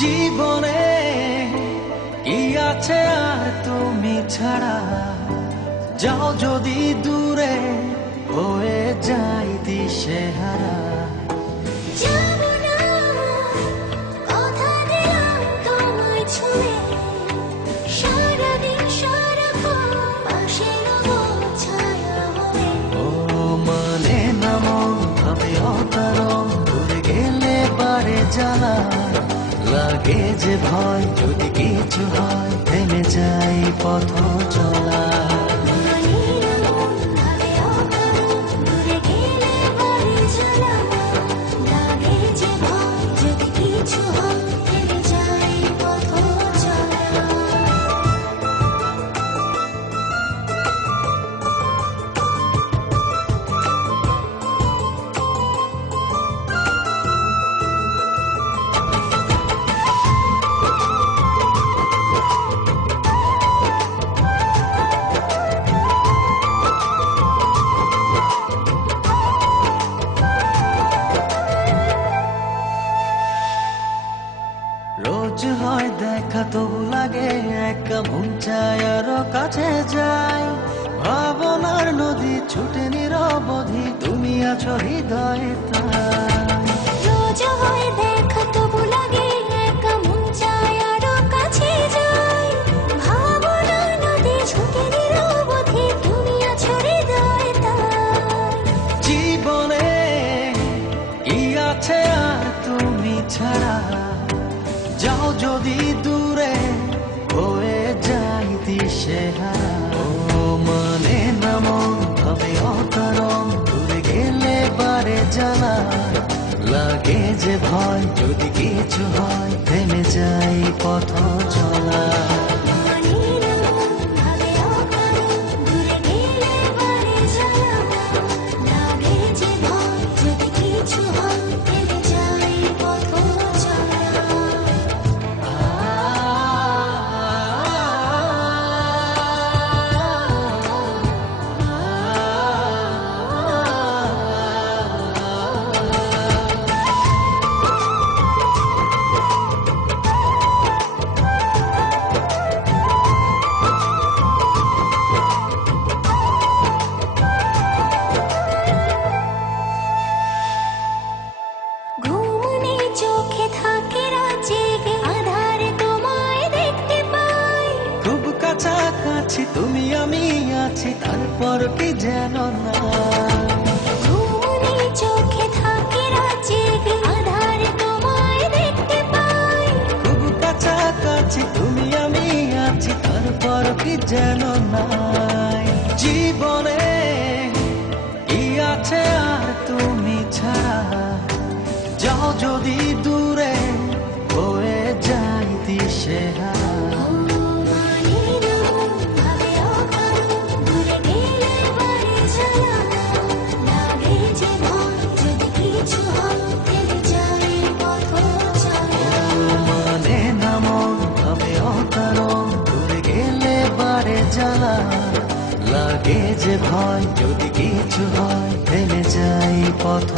জীবনে কি আছে আর তুমি ছাড়া, যাও যদি দূরে হয়ে যাই দিশেহারা। যাবো না, কথা দিলাম তোমায় ছুঁয়ে, সারাদিন সারাক্ষণ পাশে রবো ছায়া হয়ে। ও মানে না মন ভাবে অকারণ, দূরে গেলে বাড়ে জ্বালা, লাগে যে ভয় যদি কিছু হয়, থেমে যাই পথ চলা। মানে না মন ভাবে অকারণ, দূরে গেলে বাড়ে জ্বালা, লাগে যে ভয় যদি কিছু হয়, থেমে যাই পথ চলা। রোজ হয় দেখা তবু লাগে একা, মন চায় আরো কাছে যাই। ভাবনার নদী ছুটে নিরবধি, তুমি আছো হৃদয়ে তাই। রোজ হয় দেখা তবু লাগে একা, মন চায় আরো কাছে যাই। ভাবনার নদী ছুটে নিরবধি, তুমি আছো হৃদয়ে তাই। জীবনে কি আছে আর তুমি ছাড়া, যাও যদি দূরে হয়ে যাই দিশেহারা। ও মানে না মন ভাবে অকারণ, দূরে গেলে বাড়ে জ্বালা, লাগে যে ভয় যদি কিছু হয়, থেমে যাই পথ চলা। মানে না মন ভাবে অকারণ, দূরে গেলে বাড়ে জ্বালা, লাগে যে ভয় যদি কিছু হয়, থেমে যাই পথ চলা। ঘুম নেই চোখে থাকে রাত জেগে, আঁধারে তোমায় দেখতে পাই। খুব কাছাকাছি তুমি আমি আছি, তারপর কি যেন না। ঘুম নেই চোখে থাকে রাত জেগে, আঁধারে তোমায় দেখতে পাই। খুব কাছাকাছি তুমি আমি আছি, তারপর কি যেন নাই। জীবনে কি আছে আর তুমি ছাড়া, যাও যদি দূরে হয়ে যাই দিশেহারা। মানে না মন ভাবে অকারণ, দূরে গেলে বাড়ে জ্বালা, লাগে যে ভয় যদি কিছু হয়, থেমে যাই পথ চলা। মানে না মন ভাবে অকারণ, দূরে গেলে বাড়ে জ্বালা, লাগে যে ভয় যদি কিছু হয়, থেমে যাই পথ